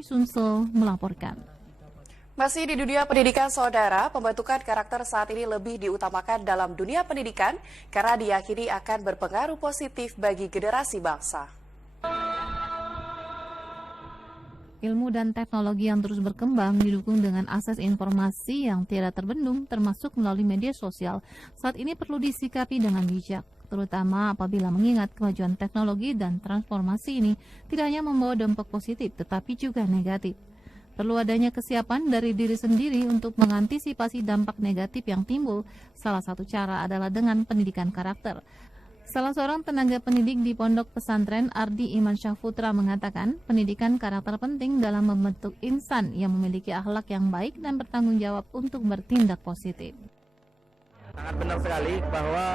Sri Sunsel melaporkan. Masih di dunia pendidikan, saudara, pembentukan karakter saat ini lebih diutamakan dalam dunia pendidikan karena diyakini akan berpengaruh positif bagi generasi bangsa. Ilmu dan teknologi yang terus berkembang didukung dengan akses informasi yang tidak terbendung termasuk melalui media sosial. Saat ini perlu disikapi dengan bijak, terutama apabila mengingat kemajuan teknologi dan transformasi ini tidak hanya membawa dampak positif tetapi juga negatif. Perlu adanya kesiapan dari diri sendiri untuk mengantisipasi dampak negatif yang timbul. Salah satu cara adalah dengan pendidikan karakter. Salah seorang tenaga pendidik di Pondok Pesantren Ardi Iman Syahputra mengatakan pendidikan karakter penting dalam membentuk insan yang memiliki akhlak yang baik dan bertanggung jawab untuk bertindak positif. Sangat benar sekali bahwa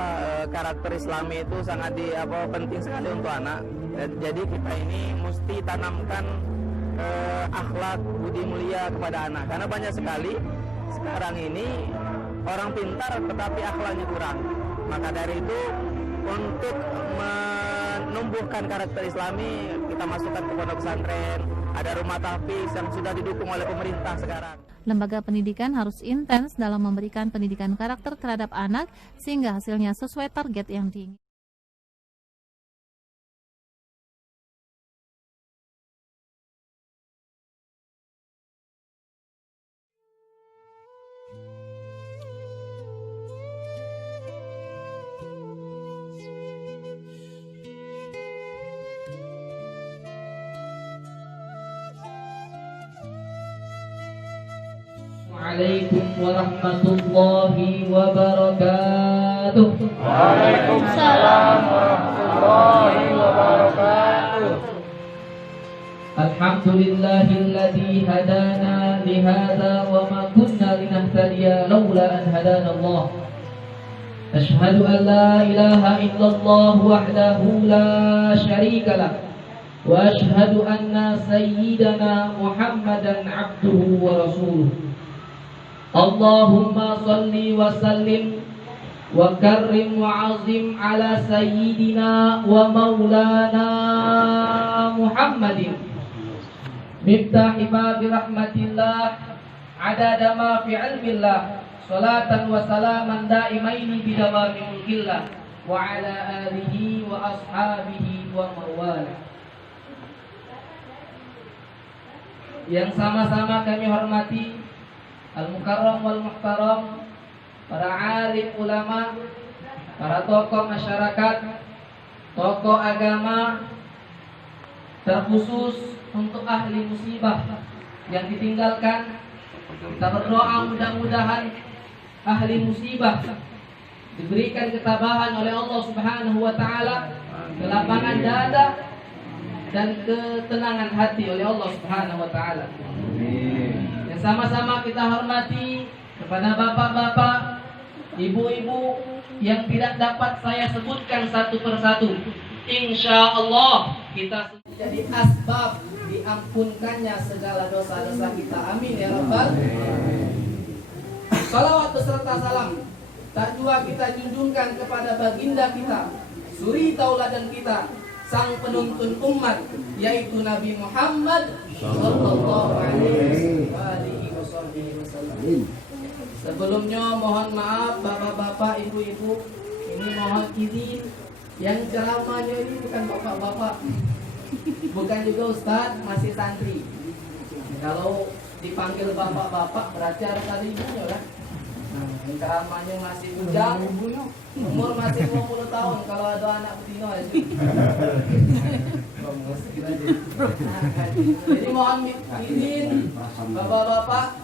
karakter Islami itu sangat penting sekali untuk anak. Jadi kita ini mesti tanamkan akhlak budi mulia kepada anak, karena banyak sekali sekarang ini orang pintar tetapi akhlaknya kurang. Maka dari itu untuk menumbuhkan karakter Islami kita masukkan ke pondok pesantren, ada rumah tahfiz yang sudah didukung oleh pemerintah sekarang. Lembaga pendidikan harus intens dalam memberikan pendidikan karakter terhadap anak sehingga hasilnya sesuai target yang diinginkan. Assalamualaikum warahmatullahi wabarakatuh. Waalaikumsalam warahmatullahi wabarakatuh. Alhamdulillahilladzi hadana lihada wa ma kunna linahtadiya laula an hadana Allah. Ashhadu an la ilaha illallah wahdahu la syarika lah. Wa ashhadu anna sayyidana Muhammadan abduhu wa rasuluh. Allahumma salli wa sallim wa karrim wa azim ala sayyidina wa maulana Muhammadin miftahi babi rahmatillah adada ma fi ilmillah salatan wa salaman daimaini bidawami mulkillah wa ala alihi wa ashabihi wa mawala. Yang sama-sama kami hormati Al-Mukarram wal Muhtaram, para alim ulama, para tokoh masyarakat, tokoh agama, terkhusus untuk ahli musibah yang ditinggalkan. Kita berdoa mudah-mudahan ahli musibah diberikan ketabahan oleh Allah Subhanahu wa taala, kelapangan dada dan ketenangan hati oleh Allah Subhanahu wa taala. Sama-sama kita hormati kepada bapak-bapak, ibu-ibu yang tidak dapat saya sebutkan satu persatu. Insya Allah kita jadi asbab diampunkannya segala dosa-dosa kita. Amin ya Rabbal. Salawat beserta salam tak jua kita junjungkan kepada baginda kita, suri tauladan kita, sang penuntun umat, yaitu Nabi Muhammad sallallahu alaihi wasallam. Sebelumnya mohon maaf bapak-bapak, ibu-ibu, ini mohon izin yang ceramahnya ini bukan bapak-bapak, bukan juga ustadz, masih santri. Kalau dipanggil bapak-bapak berarti harus ada ibunya kan? Yang ceramahnya masih bujang, umur masih 20 tahun. Kalau ada anak betina ya. Jadi mohon izin bapak-bapak,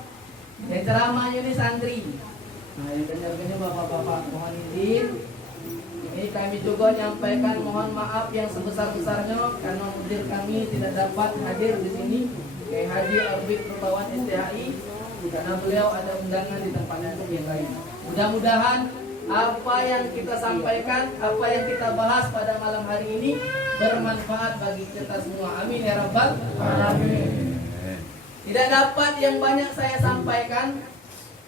yang ceramahnya ini santri. Nah yang benar-benar bapak-bapak mohon izin. Ini kami juga menyampaikan mohon maaf yang sebesar-besarnya karena mudir kami tidak dapat hadir di sini. Kiai Haji Arbit Pertawan STHI karena beliau ada undangan di tempat yang lain. Mudah-mudahan apa yang kita sampaikan, apa yang kita bahas pada malam hari ini bermanfaat bagi kita semua. Amin ya Rabbal alamin. Tidak dapat yang banyak saya sampaikan,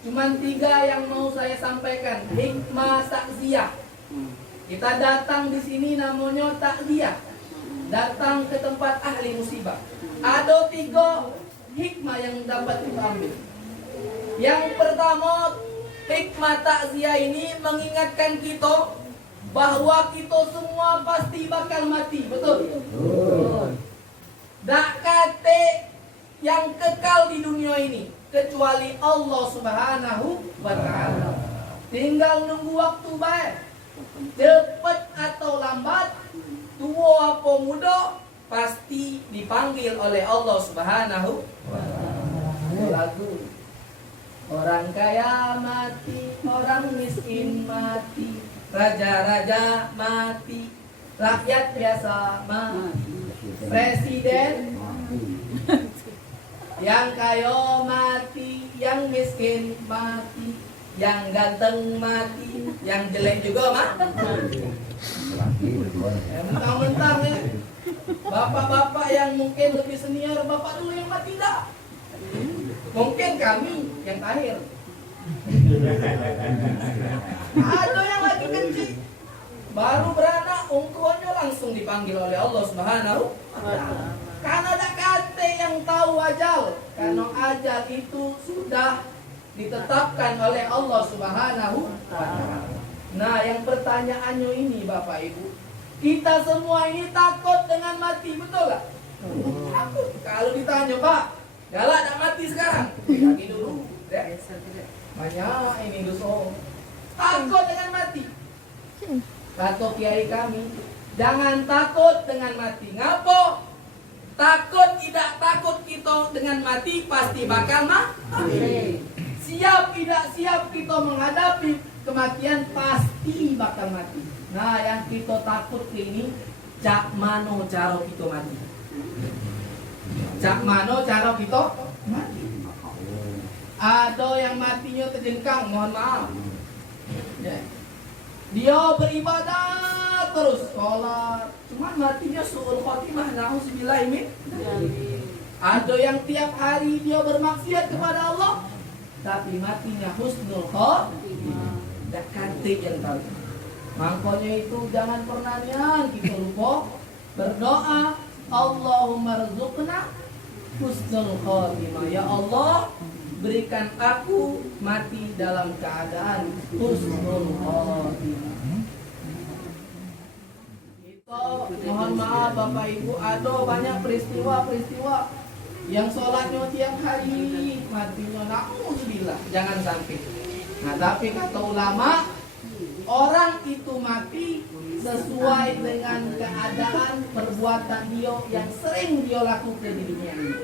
cuma 3 yang mau saya sampaikan. Hikmah takziah. Kita datang di sini namanya takziah. Datang ke tempat ahli musibah. Ada 3 hikmah yang dapat kita ambil. Yang pertama, hikmah takziah ini mengingatkan kita bahwa kita semua pasti bakal mati, betul? Tak kate yang kekal di dunia ini kecuali Allah Subhanahu wa Ta'ala. Tinggal nunggu waktu baik. Cepat atau lambat, tua apa muda, pasti dipanggil oleh Allah Subhanahu wa Ta'ala. Lagu orang kaya mati, orang miskin mati, raja-raja mati, rakyat biasa mati, presiden yang kaya mati, yang miskin mati, yang ganteng mati, yang jelek juga mati. Mentang-mentang ya, bapak-bapak yang mungkin lebih senior, bapak dulu yang mati dah. Mungkin kami yang terakhir. Ada yang lagi kecil, baru beranak, ungkuannya langsung dipanggil oleh Allah Subhanahu wa Ta'ala. Karena ada kate yang tahu ajal, karena ajal itu sudah ditetapkan oleh Allah Subhanahu wa Ta'ala. Nah, yang pertanyaannya ini Bapak Ibu, kita semua ini takut dengan mati, betul gak? Takut. Kalau ditanya, Pak, galak tak mati sekarang? Lagi dulu. Banyak ini dosa. Takut dengan mati. Kata kiai kami, jangan takut dengan mati. Ngapa? Takut tidak takut kita dengan mati pasti bakal mati. Siap tidak siap kita menghadapi kematian pasti bakal mati. Nah, yang kita takut ini, cak mano cara kita mati. Cak mano cara kita mati. Ada yang matinya terjengkang, mohon maaf. Ya. Dia beribadah terus, sholat, cuman matinya su'ul khotimah, na'udzubillah min. Ada yang tiap hari dia bermaksiat kepada Allah, tapi matinya husnul khotimah. Dak kantik yang tahu. Makanya itu jangan pernah kita lupa berdoa, Allahumma rzuqna husnul khotimah. Ya Allah, berikan aku mati dalam keadaan husnul khotimah. Itu mohon maaf Bapak Ibu, ada banyak peristiwa-peristiwa yang sholatnya tiap hari matinya na'udzubillah, jangan sampai. Nah, tapi kata ulama, orang itu mati sesuai dengan keadaan perbuatan dia yang sering dia lakukan di dunia ini.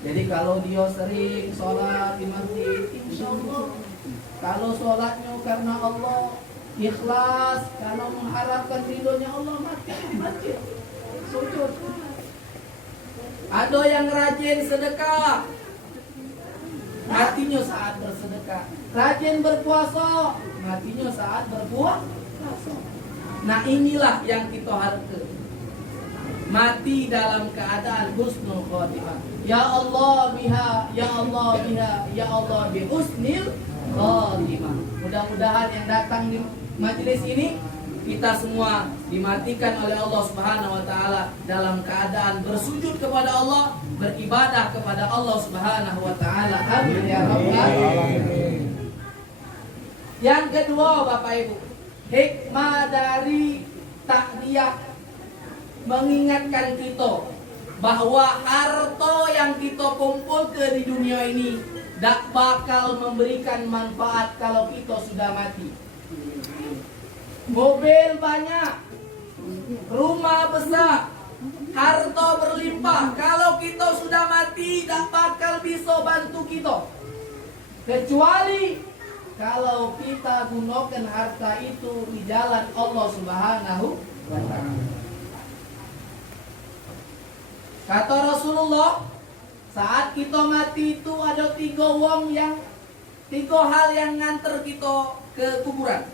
Jadi kalau dia sering sholat di masjid, insya Allah, kalau sholatnya karena Allah, ikhlas, kalau mengharapkan ridhonya Allah, mati di masjid, sujud. Ada yang rajin sedekah, matinya saat bersedekah. Rajin berpuasa, matinya saat berpuasa. Nah, inilah yang kita harapkan. Mati dalam keadaan husnul khotimah. Ya Allah biha, ya Allah biha, ya Allah bi husnil khotimah. Mudah-mudahan yang datang di majelis ini, kita semua dimatikan oleh Allah Subhanahu wa Ta'ala dalam keadaan bersujud kepada Allah, beribadah kepada Allah Subhanahu wa Ta'ala. Amin ya rabbal alamin. Yang kedua Bapak Ibu, hikmah dari takziah mengingatkan kita bahwa harta yang kita kumpulkan di dunia ini tak bakal memberikan manfaat kalau kita sudah mati. Mobil banyak, rumah besar, harta berlimpah, kalau kita sudah mati tak bakal bisa bantu kita. Kecuali kalau kita gunakan harta itu di jalan Allah Subhanahu wa Ta'ala. Kata Rasulullah, saat kita mati itu ada tiga hal yang nganter kita ke kuburan.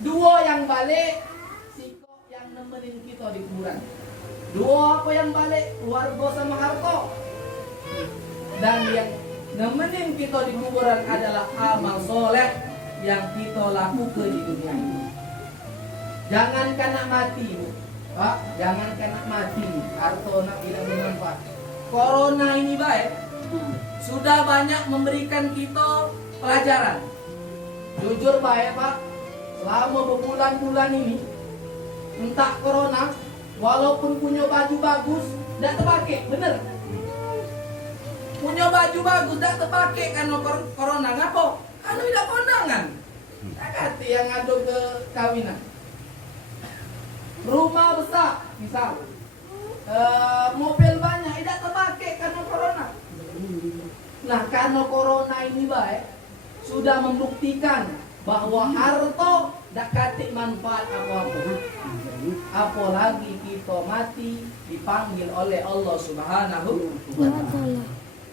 Dua yang balik, siko yang nemenin kita di kuburan. Dua apa yang balik? Keluarga sama harta. Dan yang nemenin kita di kuburan adalah amal soleh yang kita lakukan di dunia ini. Jangan kena mati, Pak, jangan kena mati. Harta nak bilang bermanfaat. corona ini baik sudah banyak memberikan kita pelajaran. Jujur baik Pak, selama berbulan-bulan ini entah corona, walaupun punya baju bagus tidak terpakai, bener. Punya baju bagus tidak terpakai karena corona. Ngapa? Karena tidak kondangan. Kata yang ngadu ke kawinan. Rumah besar, misal mobil banyak tidak terpakai karena corona. Nah, karena corona ini baik sudah membuktikan bahwa harta tidak katik manfaat apa-apa. Apalagi kita mati dipanggil oleh Allah Subhanahu wa Ta'ala.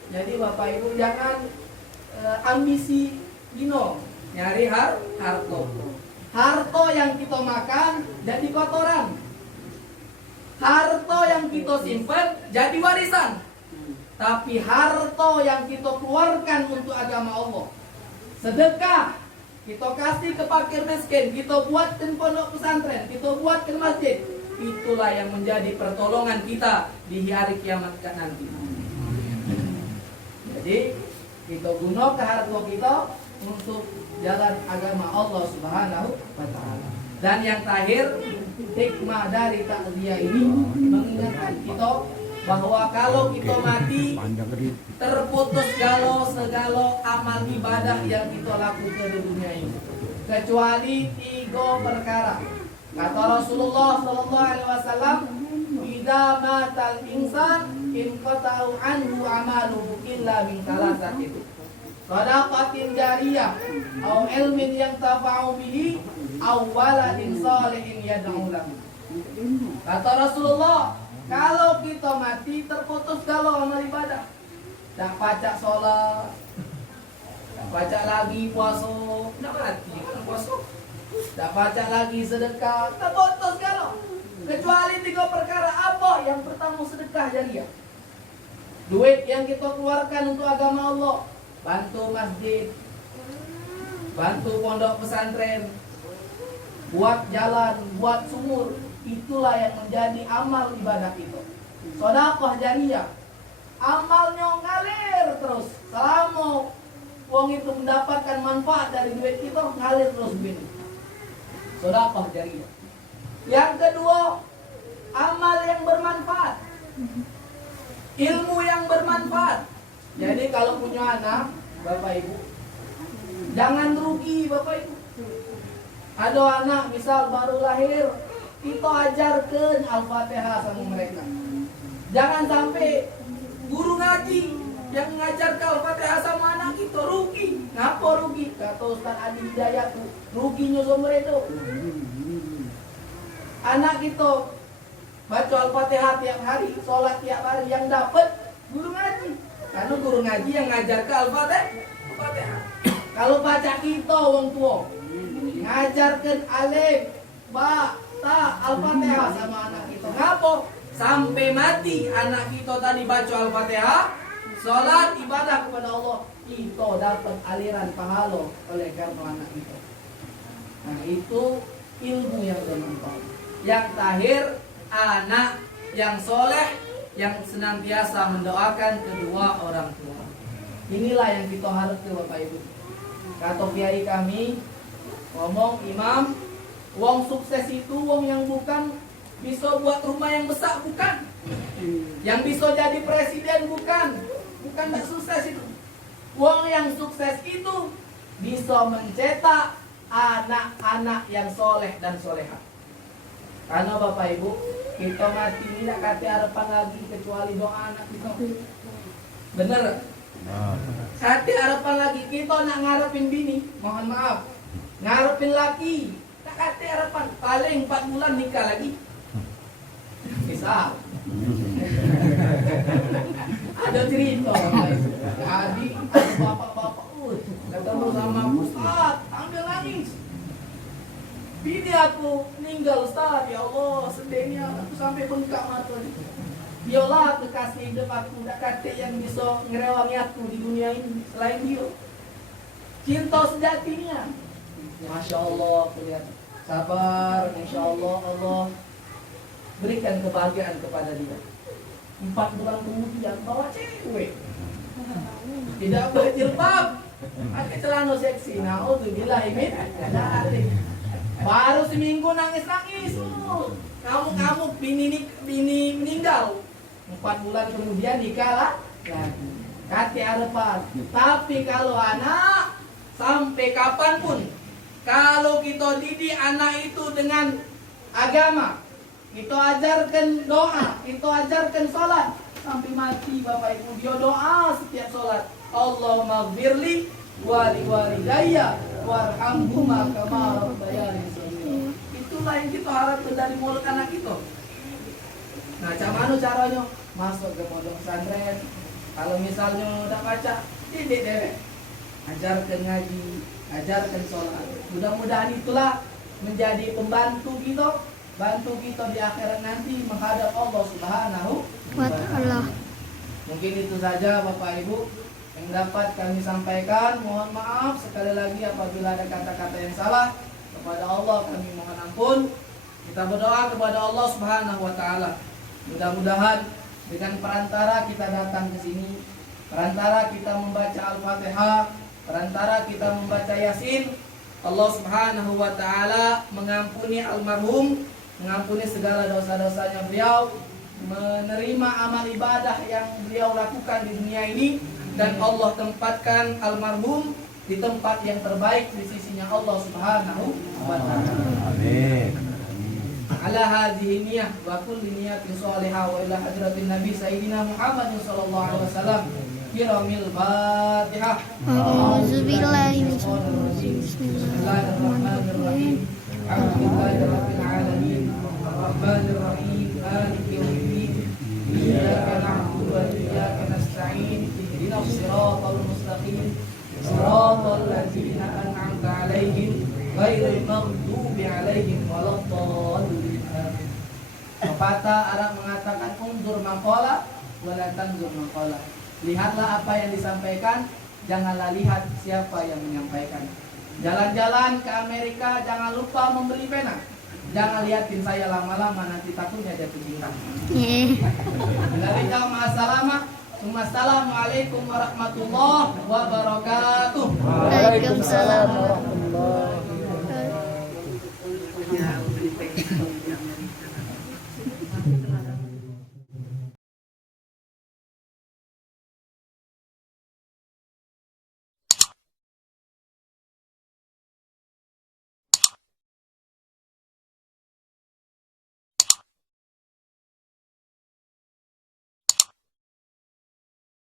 Jadi Bapak Ibu jangan ambisi nyari harta. Harta yang kita makan jadi kotoran. Harta yang kita simpan jadi warisan. Tapi harta yang kita keluarkan untuk agama Allah, sedekah, kita kasih ke fakir miskin, kita buatkan pondok pesantren, kita buatkan masjid, itulah yang menjadi pertolongan kita di hari kiamat nanti. Jadi kita gunakan harta kita untuk jalan agama Allah Subhanahu wa Ta'ala. Dan yang terakhir, hikmah dari takziah ini mengingatkan kita bahwa kalau kita mati terputus segala amal ibadah yang kita lakukan di dunia ini, kecuali 3 perkara. Kata Rasulullah SAW, "Idza matal insan inqata'u anhu amaluhu illa min thalathatin. Shadaqatin jariyah, aw ilmin yantafa'u bihi, aw waladin shalihin yad'u lahu." Kata Rasulullah, kalau kita mati terputus kalau amal ibadah. Tak pacak sholat, tak pacak lagi puasa, tak mati kan puasa. Tak pacak lagi sedekah, terputus kalau. Kecuali 3 perkara apa? Yang pertama sedekah jariah. Duit yang kita keluarkan untuk agama Allah, bantu masjid, bantu pondok pesantren, buat jalan, buat sumur, itulah yang menjadi amal ibadah kita. Sedekah jariyah, amalnya ngalir terus selama wong itu mendapatkan manfaat dari duit kita, ngalir terus begini. Sedekah jariyah. Yang kedua, amal yang bermanfaat, ilmu yang bermanfaat. Jadi kalau punya anak, Bapak Ibu, jangan rugi Bapak Ibu. Ada anak misal baru lahir, kita ajarkan Al-Fatihah sama mereka. Jangan sampai guru ngaji yang mengajarkan Al-Fatihah sama anak kita rugi. Ngapa rugi? Kata Ustaz Adi Hidayat, ruginya sama itu. Anak kita baca Al-Fatihah tiap hari, sholat tiap hari, yang dapat guru ngaji. Karena guru ngaji yang ngajarkan Al-Fatihah. Kalau baca kita orang tua, ngajarkan alif, ba, ta, Al-Fatihah sama anak kita. Ngapa? Sampai mati anak kita tadi baca Al-Fatihah, sholat, ibadah kepada Allah, kita dapat aliran pahala oleh karena anak kita. Nah itu ilmu yang bermanfaat. Yang terakhir, anak yang soleh, yang senantiasa mendoakan kedua orang tua. Inilah yang kita harus ke Bapak Ibu. Kata kiai kami, ngomong imam, wong sukses itu wong yang bukan bisa buat rumah yang besar, bukan. Yang bisa jadi presiden, bukan tak sukses itu. Wong yang sukses itu bisa mencetak anak-anak yang soleh dan soleha. Karena Bapak Ibu, kita mati tidak kata harapan lagi kecuali doa anak kita. Bener? Kata harapan lagi, kita nak ngarepin bini, mohon maaf, ngarepin laki, tak kata harapan, paling 4 bulan nikah lagi. Misal ada cerita, adik, bapak-bapak, ketemu sama Ustaz, ambil nangis. Bini aku meninggal Ustaz, ya Allah sedihnya, aku sampai bengkak mata. Ya Allah kekasih hidup aku, tak kata yang bisa ngerewangi aku di dunia ini selain dia. Cinta sejatinya, Masya Allah, lihat sabar, Insya Allah Allah berikan kebahagiaan kepada dia. 4 bulan kemudian bawa cewek. Tidak berjilbab, pakai celana seksi. Naudzubillah min dzalik. Baru seminggu nangis-nangis. Kamu bini meninggal. 4 bulan kemudian nikah lagi. Kati arepan. Tapi kalau anak sampai kapanpun, kalau kita didik anak itu dengan agama, kita ajarkan doa, kita ajarkan sholat, sampai mati Bapak Ibu dia doa setiap sholat. Allahumma gfirli walidayya warhamhuma kama rabbayani shaghira. Itulah yang kita harapkan dari mulut anak kita. Nah, mana caranya? Masuk ke pondok pesantren. Kalau misalnya udah baca, didik dewek. Ajarkan ngaji, ajarkan sholat. Mudah-mudahan itulah menjadi pembantu kita, bantu kita di akhirat nanti menghadap Allah Subhanahu wa Ta'ala. Mungkin itu saja Bapak Ibu yang dapat kami sampaikan. Mohon maaf sekali lagi apabila ada kata-kata yang salah. Kepada Allah kami mohon ampun. Kita berdoa kepada Allah Subhanahu wa Ta'ala. Mudah-mudahan dengan perantara kita datang ke sini, perantara kita membaca Al-Fatihah, perantara kita membaca Yasin, Allah Subhanahu wa Ta'ala mengampuni almarhum, mengampuni segala dosa-dosanya beliau, menerima amal ibadah yang beliau lakukan di dunia ini, dan Allah tempatkan almarhum di tempat yang terbaik di sisinya Allah Subhanahu wa Ta'ala. Amin. Ala hadhihi niyyah wa kulli niyatin shalihah wa ila hadratin nabi sayyidina Muhammad sallallahu alaihi wasallam. Kiramil Fatihah. A'udzubillahi Bismillahirrahmanirrahim. Alhamdulillahirabbil alamin. Arrahmanir rahim. Maliki yaumiddin. Iyyaka na'budu wa iyyaka nasta'in. Ihdinas siratal mustaqim. Siratal ladzina an'amta 'alaihim ghairil maghdubi 'alaihim waladdallin. Pepatah Arab mengatakan unzur maqala wa la tanzur maqala. Lihatlah apa yang disampaikan, janganlah lihat siapa yang menyampaikan. Jalan-jalan ke Amerika jangan lupa membeli pena. Jangan lihatin saya lama-lama, nanti takutnya jatuh cinta. Dari jauh Assalamualaikum warahmatullahi wabarakatuh. Waalaikumsalam.